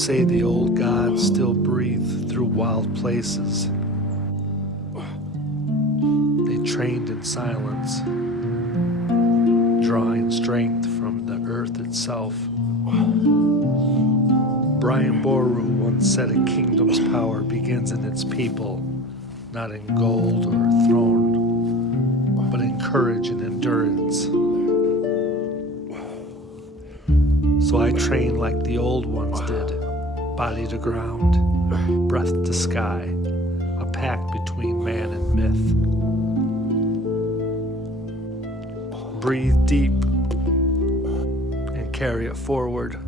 say the old gods still breathe through wild places. They trained in silence, drawing strength from the earth itself. Brian Boru once said a kingdom's power begins in its people, not in gold or throne, but in courage and endurance. So I train like the old ones did, body to ground, breath to sky, a pact between man and myth. Breathe deep and carry it forward.